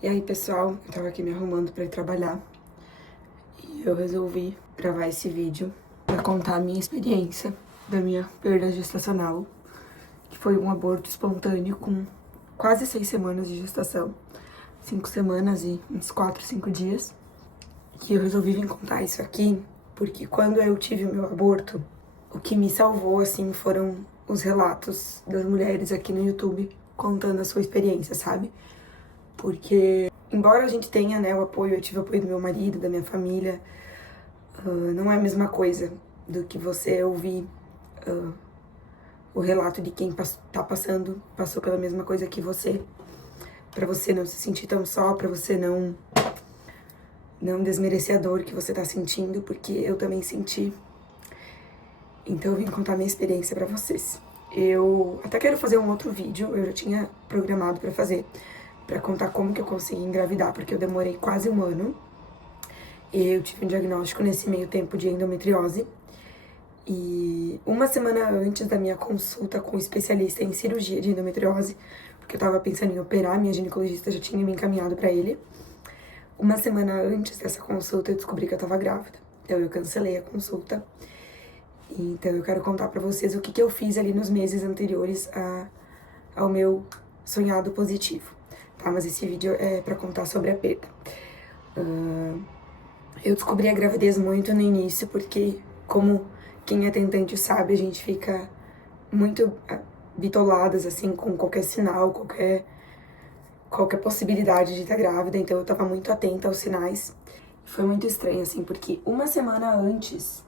E aí, pessoal, eu tava aqui me arrumando pra ir trabalhar e eu resolvi gravar esse vídeo pra contar a minha experiência da minha perda gestacional, que foi um aborto espontâneo com quase 6 semanas de gestação, 5 semanas e uns 4, 5 dias. E eu resolvi vir contar isso aqui porque quando eu tive o meu aborto, o que me salvou, assim, foram os relatos das mulheres aqui no YouTube contando a sua experiência, sabe? Porque, embora a gente tenha, né, o apoio, eu tive o apoio do meu marido, da minha família, não é a mesma coisa do que você ouvir o relato de quem passou pela mesma coisa que você, pra você não se sentir tão só, pra você não desmerecer a dor que você tá sentindo, porque eu também senti. Então eu vim contar minha experiência pra vocês. Eu até quero fazer um outro vídeo, eu já tinha programado pra fazer, pra contar como que eu consegui engravidar, porque eu demorei quase um ano. Eu tive um diagnóstico nesse meio tempo de endometriose. E uma semana antes da minha consulta com o especialista em cirurgia de endometriose, porque eu tava pensando em operar, minha ginecologista já tinha me encaminhado pra ele. Uma semana antes dessa consulta eu descobri que eu tava grávida. Então eu cancelei a consulta. Então eu quero contar pra vocês o que eu fiz ali nos meses anteriores ao meu sonhado positivo, tá? Mas esse vídeo é pra contar sobre a perda. Eu descobri a gravidez muito no início, porque, como quem é tentante sabe, a gente fica muito bitoladas, assim, com qualquer sinal, qualquer possibilidade de estar grávida. Então eu tava muito atenta aos sinais. Foi muito estranho, assim, porque uma semana antes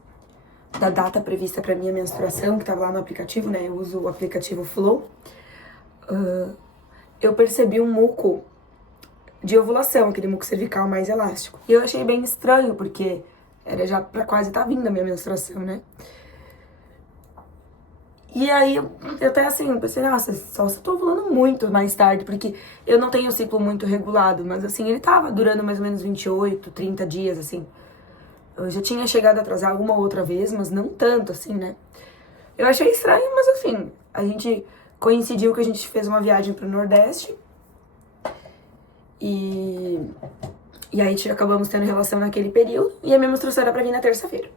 da data prevista pra minha menstruação, que tava lá no aplicativo, né, eu uso o aplicativo Flow, eu percebi um muco de ovulação, aquele muco cervical mais elástico. E eu achei bem estranho, porque era já pra quase tá vindo a minha menstruação, né? E aí, eu até assim, pensei, nossa, só se eu tô ovulando muito mais tarde, porque eu não tenho ciclo muito regulado, mas assim, ele tava durando mais ou menos 28, 30 dias, assim. Eu já tinha chegado a atrasar alguma outra vez, mas não tanto, assim, né? Eu achei estranho, mas assim, a gente coincidiu que a gente fez uma viagem pro Nordeste, e aí acabamos tendo relação naquele período, e a minha menstruação era pra vir na terça-feira.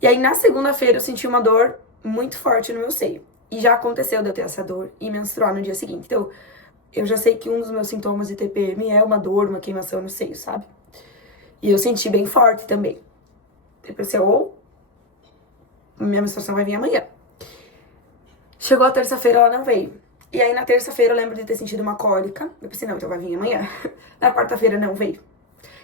E aí na segunda-feira eu senti uma dor muito forte no meu seio. E já aconteceu de eu ter essa dor e menstruar no dia seguinte. Então, eu já sei que um dos meus sintomas de TPM é uma dor, uma queimação no seio, sabe? E eu senti bem forte também. Eu pensei, ou minha menstruação vai vir amanhã. Chegou a terça-feira, ela não veio. E aí na terça-feira eu lembro de ter sentido uma cólica. Eu pensei, não, então vai vir amanhã. Na quarta-feira não veio.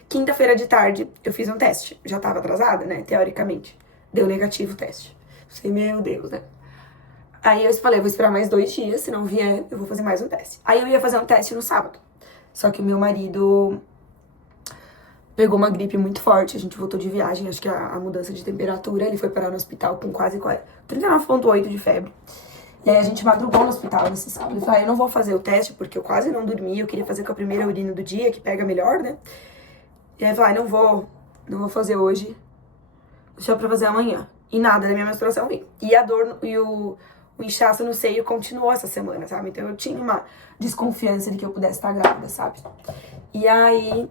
Quinta-feira de tarde eu fiz um teste. Já tava atrasada, né? Teoricamente. Deu negativo o teste. Pensei, meu Deus, né? Aí eu falei, vou esperar mais 2 dias, se não vier, eu vou fazer mais um teste. Aí eu ia fazer um teste no sábado. Só que o meu marido pegou uma gripe muito forte, a gente voltou de viagem, acho que a mudança de temperatura, ele foi parar no hospital com quase 39,8 de febre. E aí a gente madrugou no hospital nesse sábado. Eu falei, eu não vou fazer o teste porque eu quase não dormi, eu queria fazer com a primeira urina do dia, que pega melhor, né? E aí eu falei, não vou fazer hoje, deixa pra fazer amanhã. E nada da minha menstruação veio. E a dor e o inchaço no seio continuou essa semana, sabe? Então eu tinha uma desconfiança de que eu pudesse estar grávida, sabe? E aí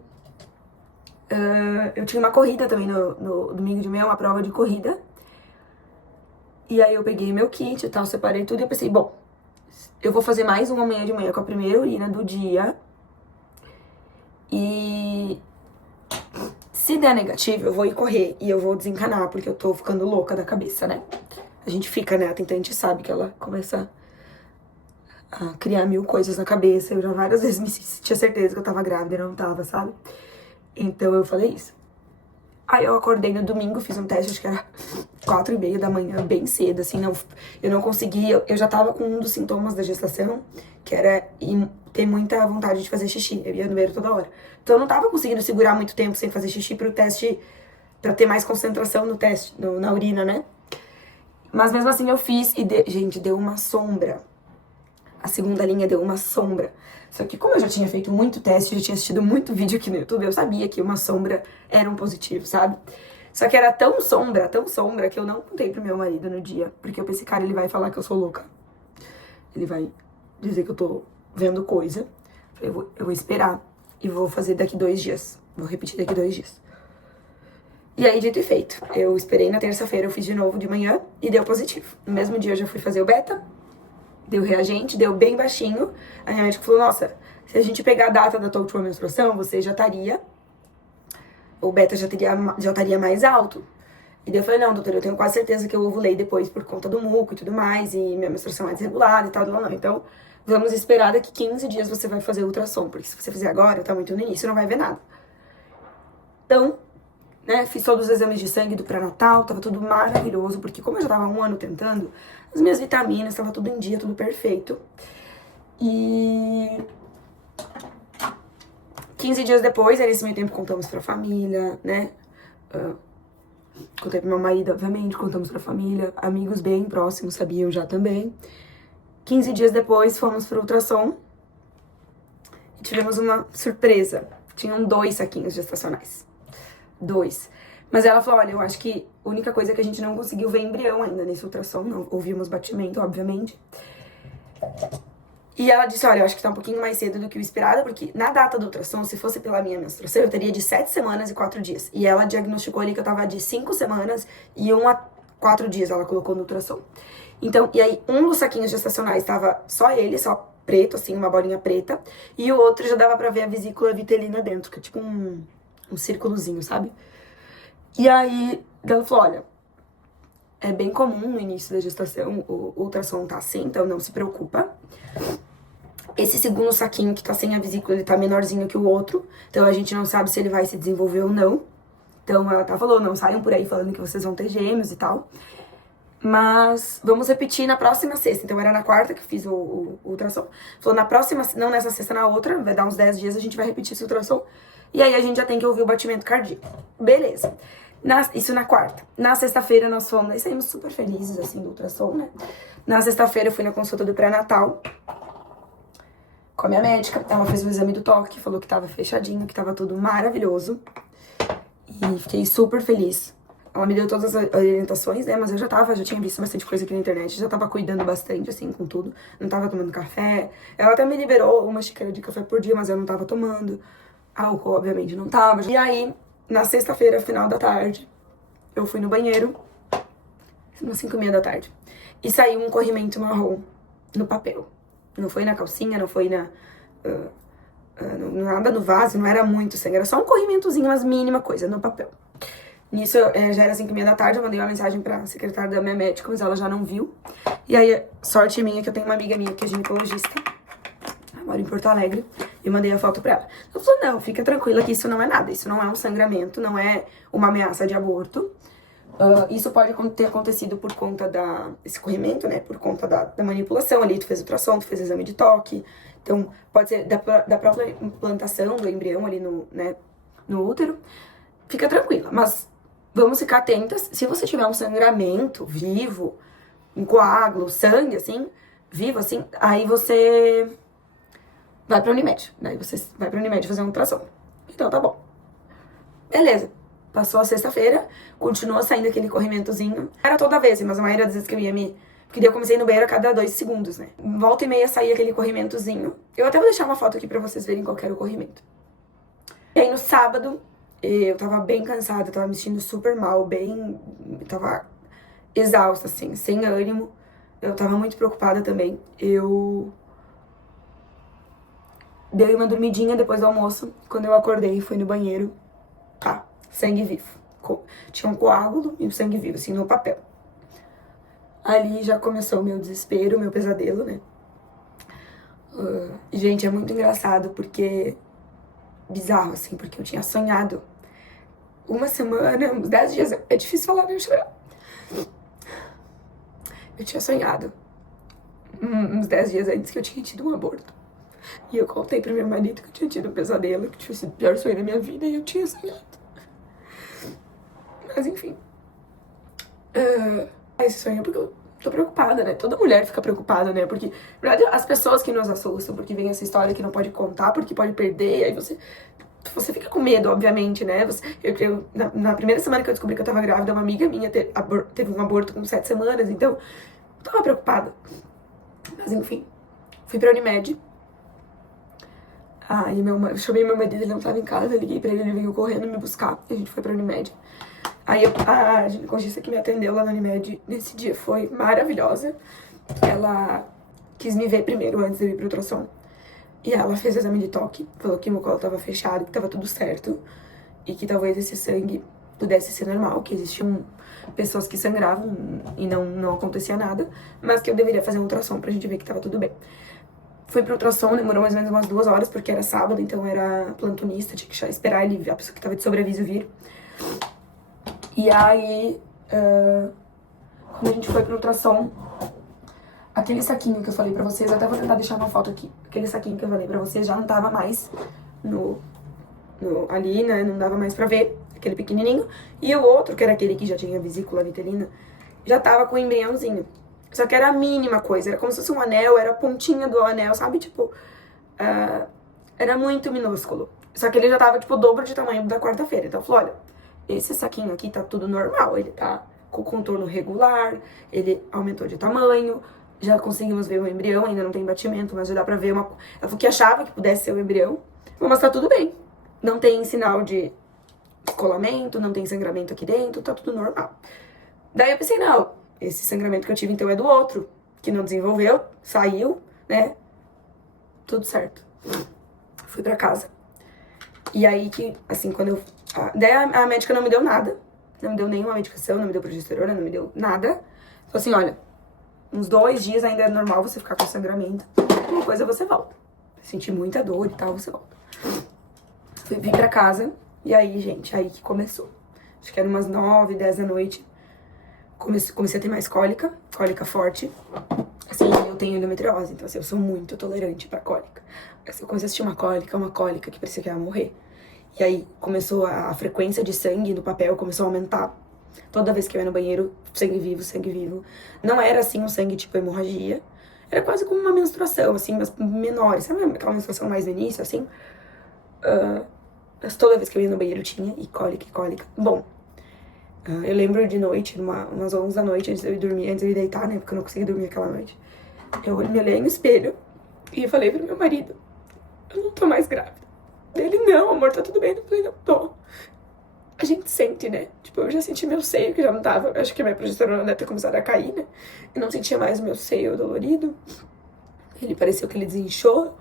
eu tinha uma corrida também no domingo de manhã, uma prova de corrida. E aí eu peguei meu kit e tal, separei tudo e eu pensei, bom, eu vou fazer mais uma amanhã de manhã com a primeira urina do dia. E se der negativo, eu vou ir correr e eu vou desencanar, porque eu tô ficando louca da cabeça, né? A gente fica, né? A tentante sabe que ela começa a criar mil coisas na cabeça. Eu já várias vezes tinha certeza que eu tava grávida e não tava, sabe? Então eu falei isso. Aí eu acordei no domingo, fiz um teste, acho que era 4:30 da manhã, bem cedo, assim, eu não consegui, eu já tava com um dos sintomas da gestação, que era ter muita vontade de fazer xixi, eu ia no banheiro toda hora. Então eu não tava conseguindo segurar muito tempo sem fazer xixi pro teste, pra ter mais concentração no teste, na urina, né? Mas mesmo assim eu fiz e, gente, deu uma sombra. A segunda linha deu uma sombra. Só que como eu já tinha feito muito teste, já tinha assistido muito vídeo aqui no YouTube, eu sabia que uma sombra era um positivo, sabe? Só que era tão sombra, que eu não contei pro meu marido no dia. Porque eu pensei, cara, ele vai falar que eu sou louca. Ele vai dizer que eu tô vendo coisa. Eu vou esperar. E vou fazer daqui 2 dias. Vou repetir daqui 2 dias. E aí, dito e feito. Eu esperei na terça-feira, eu fiz de novo de manhã e deu positivo. No mesmo dia eu já fui fazer o beta, deu reagente, deu bem baixinho. A minha médica falou, nossa, se a gente pegar a data da tua última menstruação, você já estaria... O beta já estaria mais alto. E daí eu falei, não, doutora, eu tenho quase certeza que eu ovulei depois por conta do muco e tudo mais, e minha menstruação é desregulada e tal, não. Então, vamos esperar daqui 15 dias você vai fazer ultrassom, porque se você fizer agora, tá muito no início, não vai ver nada. Então, né, fiz todos os exames de sangue do pré-natal, tava tudo maravilhoso, porque como eu já tava há 1 ano tentando, as minhas vitaminas, tava tudo em dia, tudo perfeito. E 15 dias depois, aí nesse meio tempo contamos pra família, né? Contei pro meu marido, obviamente, contamos pra família, amigos bem próximos sabiam já também. 15 dias depois, fomos pro ultrassom e tivemos uma surpresa. Tinham 2 saquinhos gestacionais. 2. Mas ela falou, olha, eu acho que a única coisa é que a gente não conseguiu ver embrião ainda nesse ultrassom, não ouvimos batimento, obviamente. E ela disse, olha, eu acho que tá um pouquinho mais cedo do que o esperado, porque na data do ultrassom, se fosse pela minha menstruação, eu teria de 7 semanas e 4 dias. E ela diagnosticou ali que eu tava de 5 semanas e 1 a 4 dias, ela colocou no ultrassom. Então, e aí, um dos saquinhos gestacionais tava só ele, só preto, assim, uma bolinha preta. E o outro já dava pra ver a vesícula vitelina dentro, que é tipo um círculozinho, sabe? E aí, ela falou, olha, é bem comum no início da gestação o ultrassom tá assim, então não se preocupa. Esse segundo saquinho que tá sem a vesícula, ele tá menorzinho que o outro, então a gente não sabe se ele vai se desenvolver ou não. Então ela falou, não saiam por aí falando que vocês vão ter gêmeos e tal. Mas vamos repetir na próxima sexta. Então era na quarta que eu fiz o ultrassom. Falou, na próxima, não nessa sexta, na outra, vai dar uns 10 dias, a gente vai repetir esse ultrassom. E aí a gente já tem que ouvir o batimento cardíaco. Beleza. Isso na quarta. Na sexta-feira nós fomos, nós saímos super felizes, assim, do ultrassom, né? Na sexta-feira eu fui na consulta do pré-natal com a minha médica. Ela fez o exame do toque, falou que tava fechadinho, que tava tudo maravilhoso. E fiquei super feliz. Ela me deu todas as orientações, né? Mas eu já tinha visto bastante coisa aqui na internet, já tava cuidando bastante, assim, com tudo. Não tava tomando café. Ela até me liberou 1 xícara de café por dia, mas eu não tava tomando. Álcool, obviamente, não tava. E aí, na sexta-feira, final da tarde, eu fui no banheiro, umas 5:30 da tarde, e saiu um corrimento marrom no papel. Não foi na calcinha, não foi nada no vaso, não era muito sangue, era só um corrimentozinho, umas mínima coisa, no papel. Nisso, já era 5:30 da tarde, eu mandei uma mensagem pra secretária da minha médica, mas ela já não viu. E aí, sorte minha que eu tenho uma amiga minha que é ginecologista, ela mora em Porto Alegre, e mandei a foto pra ela. Ela falou, não, fica tranquila que isso não é nada, isso não é um sangramento, não é uma ameaça de aborto. Isso pode ter acontecido por conta desse corrimento, né, por conta da manipulação ali, tu fez ultrassom, tu fez exame de toque, então pode ser da própria implantação do embrião ali no útero. Fica tranquila, mas vamos ficar atentas, se você tiver um sangramento vivo, um coágulo, sangue, assim, vivo, assim, aí você vai pra Unimed, daí você vai pra Unimed fazer um ultrassom. Então tá bom. Beleza. Passou a sexta-feira, continua saindo aquele corrimentozinho. Era toda vez, mas a maioria das vezes que eu ia Porque daí eu comecei no banheiro a cada 2 segundos, né? Volta e meia saía aquele corrimentozinho. Eu até vou deixar uma foto aqui pra vocês verem qual que era o corrimento. E aí no sábado, eu tava bem cansada, tava me sentindo super mal, tava exausta, assim, sem ânimo. Eu tava muito preocupada também. Eu dei uma dormidinha depois do almoço. Quando eu acordei, fui no banheiro. Tá, sangue vivo. Tinha um coágulo e um sangue vivo, assim, no papel. Ali já começou o meu desespero, o meu pesadelo, né? Gente, é muito engraçado porque... Bizarro, assim, porque eu tinha sonhado uma semana, uns 10 dias... É difícil falar, né? Eu chorar. Eu tinha sonhado uns 10 dias antes que eu tinha tido um aborto. E eu contei pro meu marido que eu tinha tido um pesadelo, que tinha sido o pior sonho da minha vida, e eu tinha sonhado. Mas, enfim. Esse sonho é porque eu tô preocupada, né? Toda mulher fica preocupada, né? Porque, na verdade, as pessoas que nos assustam, porque vem essa história que não pode contar, porque pode perder, e aí você fica com medo, obviamente, né? Na primeira semana que eu descobri que eu tava grávida, uma amiga minha teve um aborto com 7 semanas, então eu tava preocupada. Mas, enfim, fui pra Unimed. Aí eu chamei meu marido, ele não tava em casa, eu liguei pra ele, ele veio correndo me buscar. E a gente foi pra Unimed. Aí a ginecologista que me atendeu lá na Unimed nesse dia foi maravilhosa. Ela quis me ver primeiro antes de eu ir pro ultrassom. E ela fez o exame de toque, falou que meu colo tava fechado, que tava tudo certo. E que talvez esse sangue pudesse ser normal, que existiam pessoas que sangravam e não acontecia nada. Mas que eu deveria fazer um ultrassom pra gente ver que tava tudo bem. Fui pro ultrassom, demorou mais ou menos umas 2 horas, porque era sábado, então era plantonista, tinha que esperar ele, a pessoa que tava de sobreaviso vir. E aí, quando a gente foi pro ultrassom, aquele saquinho que eu falei pra vocês, eu até vou tentar deixar uma foto aqui, aquele saquinho que eu falei pra vocês já não tava mais ali, né, não dava mais pra ver, aquele pequenininho. E o outro, que era aquele que já tinha vesícula vitelina, já tava com o embriãozinho. Só que era a mínima coisa, era como se fosse um anel, era a pontinha do anel, sabe? Tipo, era muito minúsculo. Só que ele já tava, tipo, o dobro de tamanho da quarta-feira. Então eu falei, olha, esse saquinho aqui tá tudo normal, ele tá com o contorno regular, ele aumentou de tamanho, já conseguimos ver o embrião, ainda não tem batimento, mas já dá pra ver uma... Ela falou que achava que pudesse ser o embrião, mas tá tudo bem. Não tem sinal de descolamento, não tem sangramento aqui dentro, tá tudo normal. Daí eu pensei, não, esse sangramento que eu tive então é do outro, que não desenvolveu, saiu, né? Tudo certo. Fui pra casa. E aí que, assim, quando eu... Daí a médica não me deu nada, não me deu nenhuma medicação, não me deu progesterona, não me deu nada. Falou assim, olha, uns 2 dias ainda é normal você ficar com sangramento, uma coisa você volta. Senti muita dor e tal, você volta. Vim pra casa, e aí, gente, aí que começou. Acho que era umas 9, 10 da noite. Comecei a ter mais cólica forte. Assim, eu tenho endometriose, então assim, eu sou muito tolerante pra cólica. Assim, eu comecei a assistir uma cólica que parecia que ia morrer. E aí começou a frequência de sangue no papel, começou a aumentar. Toda vez que eu ia no banheiro, sangue vivo, sangue vivo. Não era assim um sangue tipo hemorragia. Era quase como uma menstruação, assim, mas menor. Sabe aquela menstruação mais no início, assim? Mas toda vez que eu ia no banheiro tinha, e cólica. Bom, eu lembro de noite, umas 11 da noite, antes de eu ir dormir, antes de eu ir deitar, né? Porque eu não consegui dormir aquela noite. Eu me olhei no espelho e falei pro meu marido, eu não tô mais grávida. Ele, não, amor, tá tudo bem. Eu falei, não tô. A gente sente, né? Tipo, eu já senti meu seio, que já não tava. Acho que a minha progesterona deve ter começado a cair, né? Eu não sentia mais o meu seio dolorido. Ele pareceu que ele desinchou.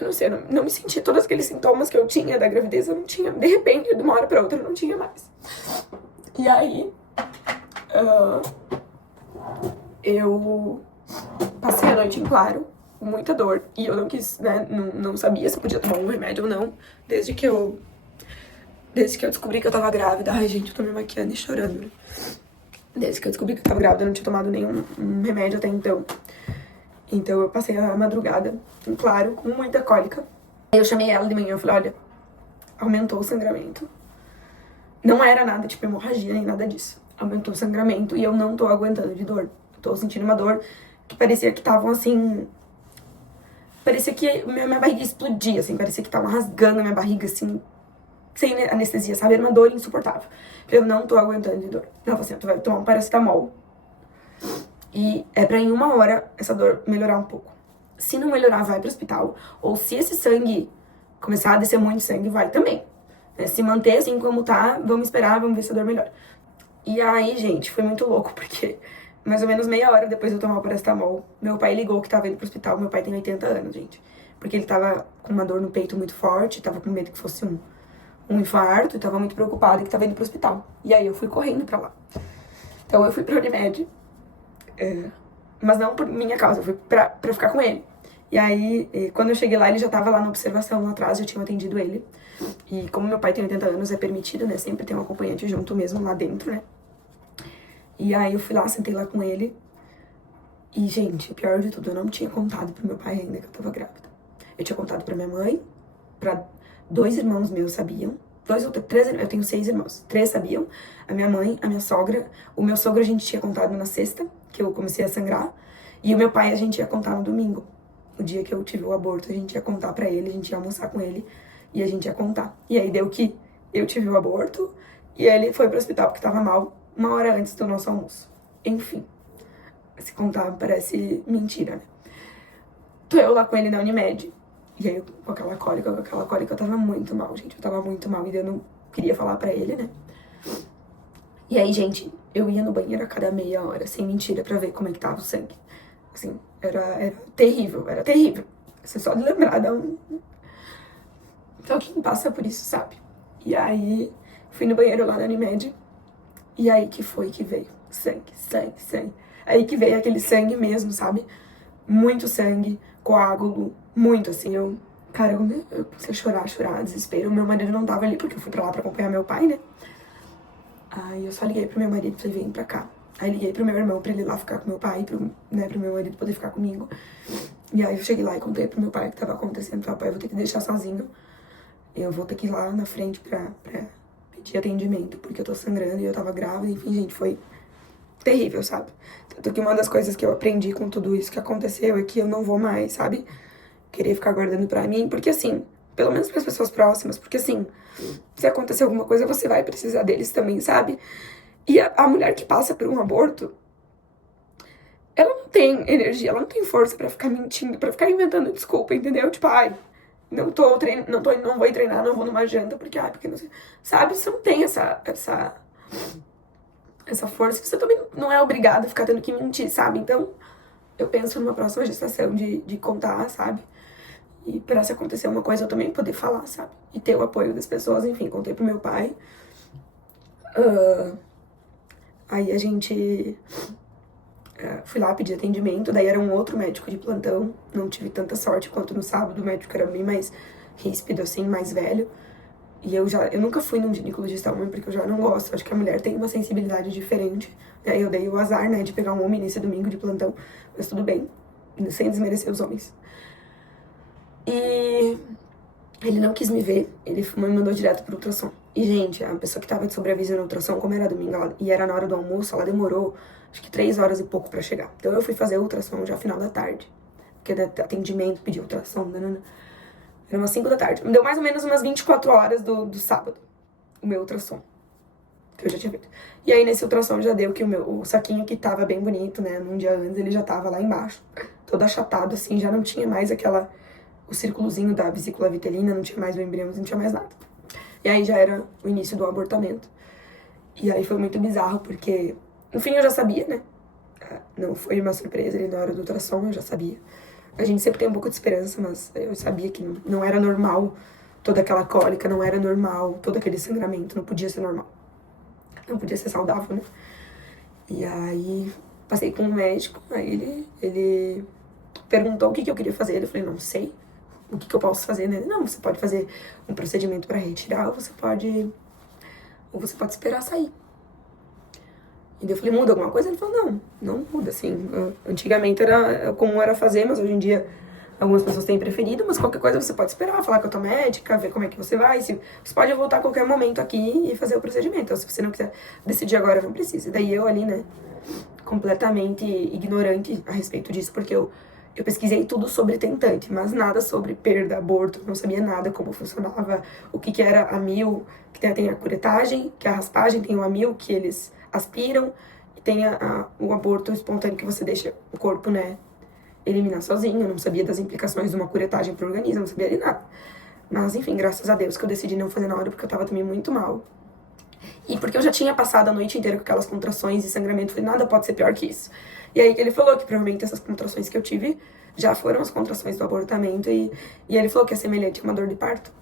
Eu não sei, eu não me senti. Todos aqueles sintomas que eu tinha da gravidez, eu não tinha. De repente, de uma hora pra outra, eu não tinha mais. E aí, eu passei a noite em claro, com muita dor. E eu não quis, né? Não sabia se eu podia tomar um remédio ou não. Desde que eu descobri que eu tava grávida. Ai, gente, eu tô me maquiando e chorando, né? Desde que eu descobri que eu tava grávida, eu não tinha tomado nenhum remédio até então. Então eu passei a madrugada, em claro, com muita cólica. Aí eu chamei ela de manhã, eu falei, olha, aumentou o sangramento. Não era nada tipo hemorragia, nem nada disso. Aumentou o sangramento e eu não tô aguentando de dor. Eu tô sentindo uma dor que parecia que estavam assim... Parecia que minha barriga explodia, assim. Parecia que tava rasgando a minha barriga, assim, sem anestesia, sabe? Era uma dor insuportável. Eu não tô aguentando de dor. Ela falou assim, tu vai tomar um paracetamol. E é pra em 1 hora essa dor melhorar um pouco. Se não melhorar, vai pro hospital. Ou se esse sangue começar a descer muito sangue, vai também. Se manter assim como tá, vamos esperar, vamos ver se a dor melhora. E aí, gente, foi muito louco, porque mais ou menos meia hora depois de eu tomar o paracetamol, meu pai ligou que tava indo pro hospital. Meu pai tem 80 anos, gente. Porque ele tava com uma dor no peito muito forte, tava com medo que fosse um infarto, e tava muito preocupado que tava indo pro hospital. E aí eu fui correndo pra lá. Então eu fui pra Unimed. Mas não por minha causa, eu fui pra ficar com ele. E aí, quando eu cheguei lá, ele já tava lá na observação, lá atrás, já tinha atendido ele. E como meu pai tem 80 anos, é permitido, né? Sempre tem um acompanhante junto mesmo lá dentro, né? E aí eu fui lá, sentei lá com ele. E, gente, o pior de tudo, eu não tinha contado pro meu pai ainda que eu tava grávida. Eu tinha contado pra minha mãe, pra 2 irmãos meus sabiam. 2 ou 3, eu tenho 6 irmãos. 3 sabiam. A minha mãe, a minha sogra. O meu sogro a gente tinha contado na sexta, que eu comecei a sangrar. E o meu pai a gente ia contar no domingo. O dia que eu tive o aborto, a gente ia contar pra ele, a gente ia almoçar com ele e a gente ia contar. E aí deu que eu tive o aborto e ele foi pro hospital porque tava mal 1 hora antes do nosso almoço. Enfim, se contar parece mentira, né? Tô eu lá com ele na Unimed E aí, com aquela cólica, eu tava muito mal, gente. Eu tava muito mal e eu não queria falar pra ele, né? E aí, gente, eu ia no banheiro a cada meia hora, sem mentira, pra ver como é que tava o sangue. Assim, era terrível, era terrível. Você só de lembrar, dá um... Então, quem passa por isso sabe. E aí, fui no banheiro lá na Unimed. E aí que foi que veio sangue, sangue, sangue. Aí que veio aquele sangue mesmo, sabe? Muito sangue, coágulo, muito assim. Cara, eu comecei a chorar, desespero. Meu marido não tava ali porque eu fui pra lá pra acompanhar meu pai, né? Aí eu só liguei pro meu marido e falei, vem pra cá. Aí liguei pro meu irmão pra ele ir lá ficar com meu pai, pro meu marido poder ficar comigo. E aí eu cheguei lá e contei pro meu pai o que tava acontecendo. Falei, pai, eu vou ter que deixar sozinho. Eu vou ter que ir lá na frente pra pedir atendimento, porque eu tô sangrando e eu tava grávida. Enfim, gente, foi terrível, sabe? Tanto que uma das coisas que eu aprendi com tudo isso que aconteceu é que eu não vou mais, sabe? Querer ficar guardando pra mim, porque assim, pelo menos pras pessoas próximas, porque assim, se acontecer alguma coisa, você vai precisar deles também, sabe? E a mulher que passa por um aborto, ela não tem energia, ela não tem força pra ficar mentindo, pra ficar inventando desculpa, entendeu? Tipo, ai, não vou treinar, não vou numa janta, porque não sei. Sabe? Você não tem essa força, você também não é obrigado a ficar tendo que mentir, sabe? Então, eu penso numa próxima gestação de contar, sabe? E pra se acontecer uma coisa, eu também poder falar, sabe? E ter o apoio das pessoas, enfim, contei pro meu pai. Aí a gente... fui lá pedir atendimento, daí era um outro médico de plantão. Não tive tanta sorte quanto no sábado, o médico era bem mais ríspido, assim, mais velho. E eu nunca fui num ginecologista homem, porque eu já não gosto. Acho que a mulher tem uma sensibilidade diferente. Aí eu dei o azar, né, de pegar um homem nesse domingo de plantão. Mas tudo bem, sem desmerecer os homens. E ele não quis me ver, ele me mandou direto pro ultrassom. E, gente, a pessoa que tava de sobreaviso no ultrassom, como era domingo e era na hora do almoço, ela demorou, acho que 3 horas e pouco pra chegar. Então eu fui fazer o ultrassom já final da tarde. Porque atendimento, pedi ultrassom, nanana. Era umas 5 da tarde. Me deu mais ou menos umas 24 horas do sábado, o meu ultrassom, que eu já tinha feito. E aí, nesse ultrassom, já deu que o saquinho que tava bem bonito, né, num dia antes, ele já tava lá embaixo, todo achatado, assim, já não tinha mais o círculozinho da vesícula vitelina, não tinha mais o embrião, não tinha mais nada. E aí já era o início do abortamento. E aí foi muito bizarro, porque, no fim, eu já sabia, né, não foi uma surpresa ali na hora do ultrassom, eu já sabia. A gente sempre tem um pouco de esperança, mas eu sabia que não era normal toda aquela cólica, não era normal todo aquele sangramento, não podia ser normal. Não podia ser saudável, né? E aí, passei com um médico, aí ele perguntou o que eu queria fazer. Eu falei, não sei o que eu posso fazer, né? Não, você pode fazer um procedimento para retirar, ou você pode esperar sair. E daí eu falei, muda alguma coisa? Ele falou, não muda, assim. Antigamente era comum era fazer, mas hoje em dia algumas pessoas têm preferido, mas qualquer coisa você pode esperar, falar com a tua médica, ver como é que você vai. Você pode voltar a qualquer momento aqui e fazer o procedimento. Então, se você não quiser decidir agora, não precisa. E daí eu ali, né, completamente ignorante a respeito disso, porque eu pesquisei tudo sobre tentante, mas nada sobre perda, aborto, não sabia nada como funcionava, o que era a mil, que tem a curetagem, que é a raspagem, tem o amil, que eles aspiram, e tem o aborto espontâneo, que você deixa o corpo, né, eliminar sozinho. Eu não sabia das implicações de uma curetagem pro organismo, não sabia de nada. Mas, enfim, graças a Deus que eu decidi não fazer na hora, porque eu tava também muito mal. E porque eu já tinha passado a noite inteira com aquelas contrações e sangramento, falei, nada pode ser pior que isso. E aí que ele falou que provavelmente essas contrações que eu tive já foram as contrações do abortamento, e ele falou que é semelhante a uma dor de parto.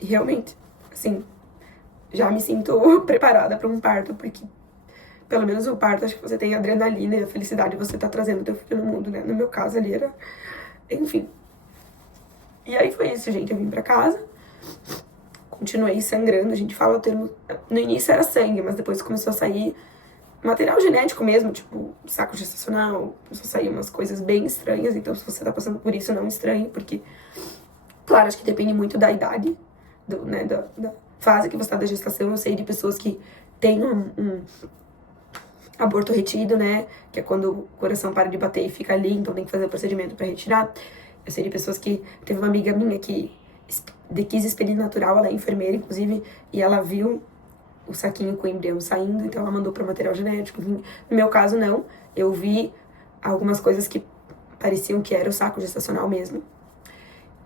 E realmente, assim, já me sinto preparada para um parto, porque pelo menos o parto, acho que você tem a adrenalina e a felicidade de você tá trazendo teu filho no mundo, né? No meu caso ali era... Enfim. E aí foi isso, gente. Eu vim pra casa, continuei sangrando. A gente fala o termo... No início era sangue, mas depois começou a sair material genético mesmo, tipo saco gestacional. Começou a sair umas coisas bem estranhas. Então, se você tá passando por isso, não estranhe, porque... Claro, acho que depende muito da idade, né? Da fase que você tá da gestação. Eu sei de pessoas que têm um aborto retido, né, que é quando o coração para de bater e fica ali, então tem que fazer o procedimento para retirar. Eu sei de pessoas que... Teve uma amiga minha que quis expelir natural, ela é enfermeira, inclusive, e ela viu o saquinho com o embrião saindo, então ela mandou para material genético. No meu caso, não. Eu vi algumas coisas que pareciam que era o saco gestacional mesmo.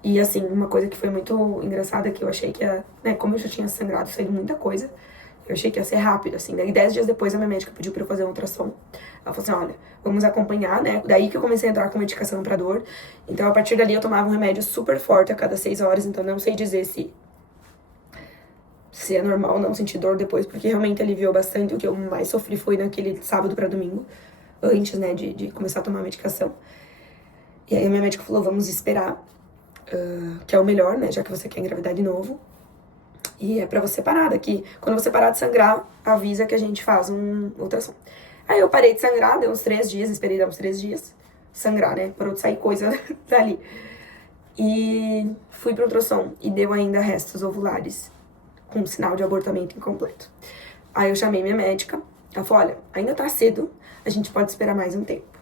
E assim, uma coisa que foi muito engraçada, que eu achei que ia, né, como eu já tinha sangrado, saído muita coisa, eu achei que ia ser rápido, assim. Daí 10 dias depois a minha médica pediu pra eu fazer um ultrassom. Ela falou assim, olha, vamos acompanhar, né? Daí que eu comecei a entrar com medicação pra dor. Então, a partir dali eu tomava um remédio super forte a cada 6 horas, então não sei dizer se é normal não sentir dor depois, porque realmente aliviou bastante. O que eu mais sofri foi naquele sábado pra domingo, antes, né, de começar a tomar a medicação. E aí a minha médica falou, vamos esperar, que é o melhor, né, já que você quer engravidar de novo. E é pra você parar daqui. Quando você parar de sangrar, avisa que a gente faz um ultrassom. Aí eu parei de sangrar, deu uns 3 dias, esperei dar uns 3 dias. Sangrar, né? Parou de sair coisa dali. E fui pro ultrassom e deu ainda restos ovulares com sinal de abortamento incompleto. Aí eu chamei minha médica. Ela falou, olha, ainda tá cedo, a gente pode esperar mais um tempo.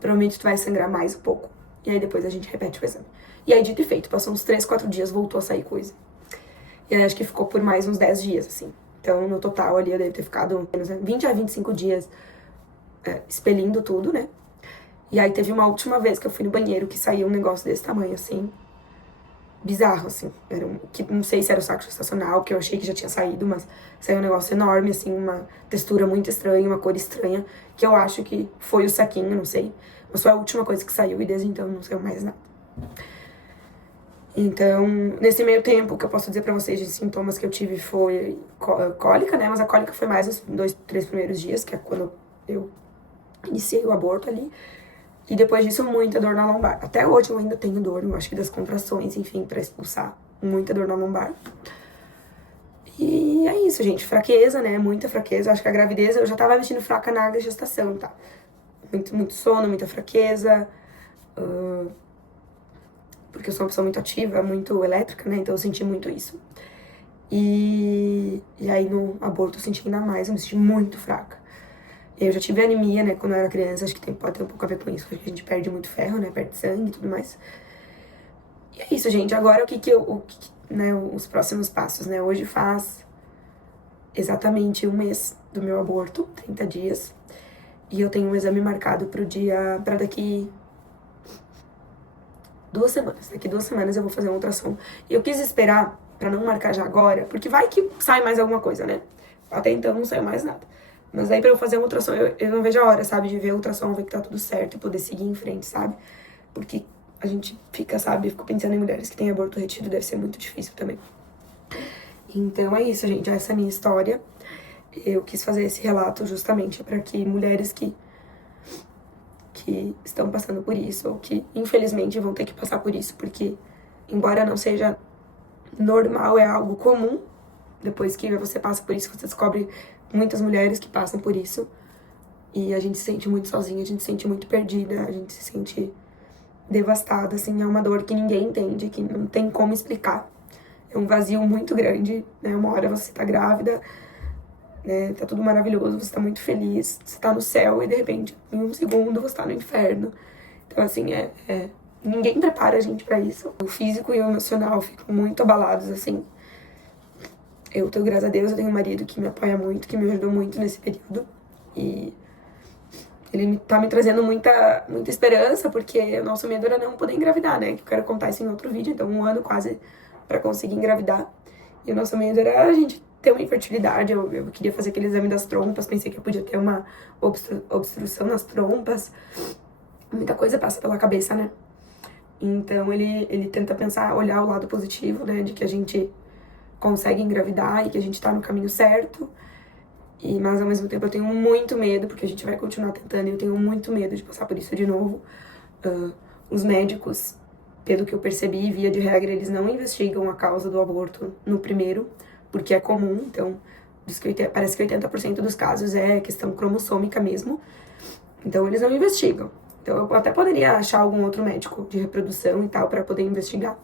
Provavelmente tu vai sangrar mais um pouco. E aí depois a gente repete o exame. E aí, dito e feito, passou uns 3, 4 dias, voltou a sair coisa. E aí acho que ficou por mais uns 10 dias, assim. Então, no total ali, eu devo ter ficado 20 a 25 dias expelindo tudo, né? E aí teve uma última vez que eu fui no banheiro que saiu um negócio desse tamanho, assim. Bizarro, assim. Que não sei se era o saco gestacional, que eu achei que já tinha saído, mas saiu um negócio enorme, assim, uma textura muito estranha, uma cor estranha, que eu acho que foi o saquinho, não sei. Mas foi a última coisa que saiu e desde então não saiu mais nada. Então, nesse meio tempo, o que eu posso dizer pra vocês de sintomas que eu tive foi cólica, né? Mas a cólica foi mais nos 2, 3 primeiros dias, que é quando eu iniciei o aborto ali. E depois disso, muita dor na lombar. Até hoje eu ainda tenho dor, eu acho que das contrações, enfim, pra expulsar. Muita dor na lombar. E é isso, gente. Fraqueza, né? Muita fraqueza. Acho que a gravidez eu já tava me sentindo fraca na gestação, tá? Muito sono, muita fraqueza. Porque eu sou uma pessoa muito ativa, muito elétrica, né? Então eu senti muito isso. E aí no aborto eu senti ainda mais, eu me senti muito fraca. Eu já tive anemia, né, quando eu era criança, acho que pode ter um pouco a ver com isso, porque a gente perde muito ferro, né, perde sangue e tudo mais. E é isso, gente. Agora né, os próximos passos, né? Hoje faz exatamente um mês do meu aborto, 30 dias. E eu tenho um exame marcado pra daqui 2 semanas. Daqui 2 semanas eu vou fazer um ultrassom. E eu quis esperar pra não marcar já agora, porque vai que sai mais alguma coisa, né? Até então não saiu mais nada. Mas aí pra eu fazer um ultrassom, eu não vejo a hora, sabe? De ver o ultrassom, ver que tá tudo certo e poder seguir em frente, sabe? Porque a gente fica, sabe? Fico pensando em mulheres que têm aborto retido, deve ser muito difícil também. Então é isso, gente. Essa é a minha história. Eu quis fazer esse relato justamente pra que mulheres que estão passando por isso, ou que infelizmente vão ter que passar por isso, porque embora não seja normal, é algo comum. Depois que você passa por isso, você descobre muitas mulheres que passam por isso. E a gente se sente muito sozinha, a gente se sente muito perdida, a gente se sente devastada, assim. É uma dor que ninguém entende, que não tem como explicar. É um vazio muito grande, né? Uma hora você tá grávida, né? Tá tudo maravilhoso, você tá muito feliz, você tá no céu e de repente, em um segundo, você tá no inferno. Então, assim, ninguém prepara a gente pra isso. O físico e o emocional ficam muito abalados, assim. Eu tenho, graças a Deus, eu tenho um marido que me apoia muito, que me ajudou muito nesse período. E ele tá me trazendo muita esperança, porque o nosso medo era não poder engravidar, né? Que eu quero contar isso em outro vídeo, então 1 ano quase pra conseguir engravidar. E o nosso medo era a gente ter uma infertilidade. Eu queria fazer aquele exame das trompas, pensei que eu podia ter uma obstrução nas trompas. Muita coisa passa pela cabeça, né? Então ele tenta pensar, olhar o lado positivo, né? De que a gente consegue engravidar e que a gente tá no caminho certo. Mas ao mesmo tempo eu tenho muito medo, porque a gente vai continuar tentando, e eu tenho muito medo de passar por isso de novo. Os médicos, pelo que eu percebi, via de regra, eles não investigam a causa do aborto no primeiro, porque é comum. Então, parece que 80% dos casos é questão cromossômica mesmo. Então, eles não investigam. Então, eu até poderia achar algum outro médico de reprodução e tal, para poder investigar.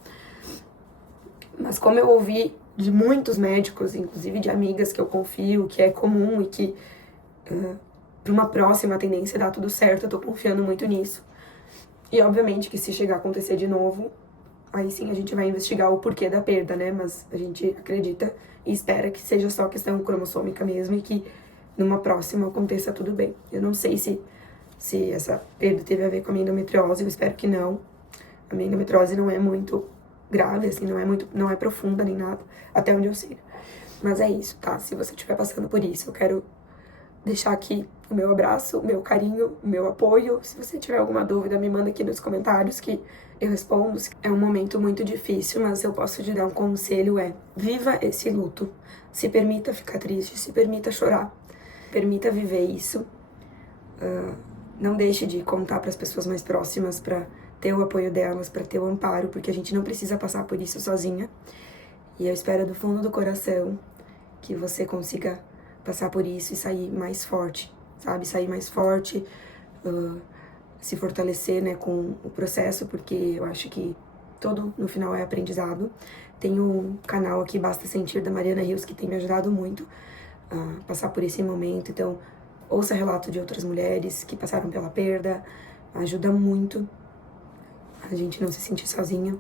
Mas como eu ouvi de muitos médicos, inclusive de amigas que eu confio, que é comum e que para uma próxima tendência dá tudo certo, eu tô confiando muito nisso. E obviamente que se chegar a acontecer de novo, aí sim a gente vai investigar o porquê da perda, né? Mas a gente acredita e espera que seja só questão cromossômica mesmo e que numa próxima aconteça tudo bem. Eu não sei se essa perda teve a ver com a minha endometriose, eu espero que não. A minha endometriose não é muito grave, assim, não é profunda nem nada, até onde eu sei. Mas é isso, tá? Se você estiver passando por isso, eu quero deixar aqui o meu abraço, o meu carinho, o meu apoio. Se você tiver alguma dúvida, me manda aqui nos comentários que eu respondo. É um momento muito difícil, mas eu posso te dar um conselho, viva esse luto. Se permita ficar triste, se permita chorar. Permita viver isso. Não deixe de contar para as pessoas mais próximas, para ter o apoio delas, para ter o amparo, porque a gente não precisa passar por isso sozinha. E eu espero do fundo do coração que você consiga passar por isso e sair mais forte, sabe? Sair mais forte, se fortalecer, né, com o processo, porque eu acho que todo no final é aprendizado. Tem um canal aqui, Basta Sentir, da Mariana Rios, que tem me ajudado muito a passar por esse momento. Então, ouça relato de outras mulheres que passaram pela perda, ajuda muito a gente não se sentir sozinha.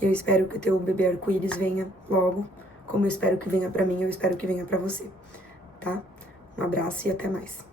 E eu espero que o teu bebê arco-íris venha logo, como eu espero que venha pra mim, eu espero que venha pra você, tá? Um abraço e até mais.